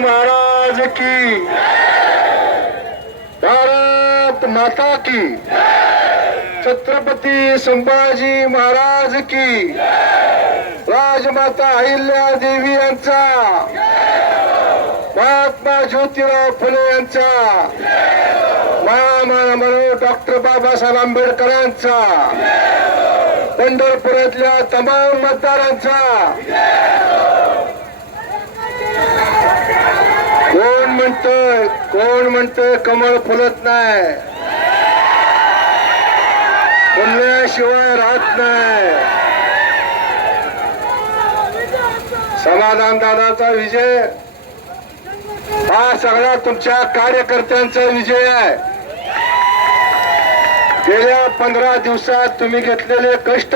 महाराज की भारत माता की छत्रपती संभाजी महाराज की राजमाता अहिल्या देवी यांचा महात्मा ज्योतिराव फुले यांचा मनो डॉक्टर बाबासाहेब आंबेडकरांचा पंढरपुरातल्या तमाम मतदारांचा म्हणतोय कोण म्हणतोय कमळ फुलत नाही फुलल्याशिवाय राहत नाही समाधान दादाचा विजय हा सगळा तुमच्या कार्यकर्त्यांचा विजय आहे गेल्या पंधरा दिवसात तुम्ही घेतलेले कष्ट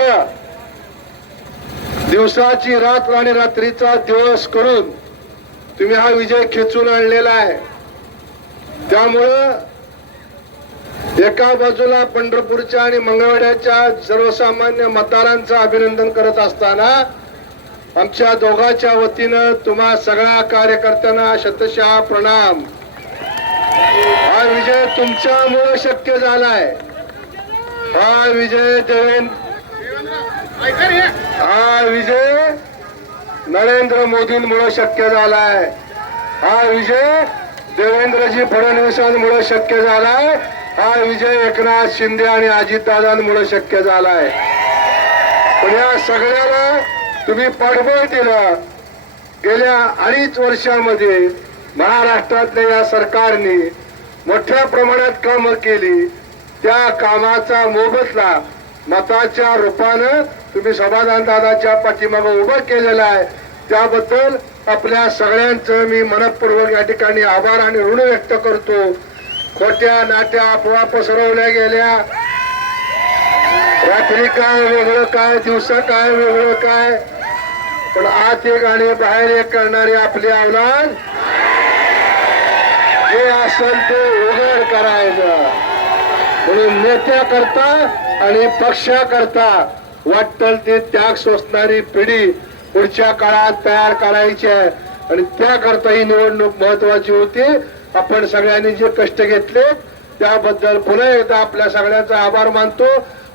दिवसाची रात्र आणि रात्रीचा दिवस करून तुम्ही हा विजय खेचून आणलेला आहे त्यामुळं एका बाजूला पंढरपूरच्या आणि मंगळवाड्याच्या सर्वसामान्य मतदारांचं अभिनंदन करत असताना आमच्या दोघांच्या वतीनं तुम्हा सगळ्या कार्यकर्त्यांना शतशहा प्रणाम हा विजय तुमच्यामुळे शक्य झालाय हा विजय देवेंद्र हा विजय नरेंद्र मोदींमुळे शक्य झालाय हा विजय देवेंद्रजी फडणवीसांमुळे शक्य झालाय हा विजय एकनाथ शिंदे आणि अजितदादांमुळे शक्य झालाय पण या सगळ्याला तुम्ही पाठबळ दिलं गेल्या अडीच वर्षामध्ये महाराष्ट्रातल्या या सरकारने मोठ्या प्रमाणात कामं केली त्या कामाचा मोबदला मताच्या रूपानं तुम्ही समाधान दादाच्या पाठीमागं उभं केलेलं आहे त्याबद्दल आपल्या सगळ्यांचं मी मनपूर्वक या ठिकाणी आभार आणि ऋण व्यक्त करतो खोट्या नाट्या अफवा पसरवल्या गेल्या रात्री काय वेगळं काय दिवसा काय वेगळं काय पण आत एक आणि बाहेर एक करणारे आपले आव्हान हे असेल ते उघड करायचं म्हणून करता आणि पक्षाकरता वाटल ती त्याग सोसणारी पिढी पुढच्या काळात तयार करायची आहे आणि त्याकरता ही निवडणूक महत्वाची होती आपण सगळ्यांनी जे कष्ट घेतले त्याबद्दल पुन्हा एकदा आपल्या सगळ्यांचा आभार मानतो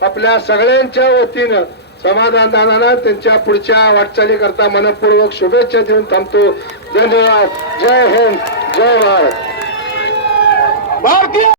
आपल्या सगळ्यांच्या वतीनं समाधानदानाला त्यांच्या पुढच्या वाटचाली करता मनपूर्वक शुभेच्छा देऊन थांबतो धन्यवाद जय हिंद जय भारत भारतीय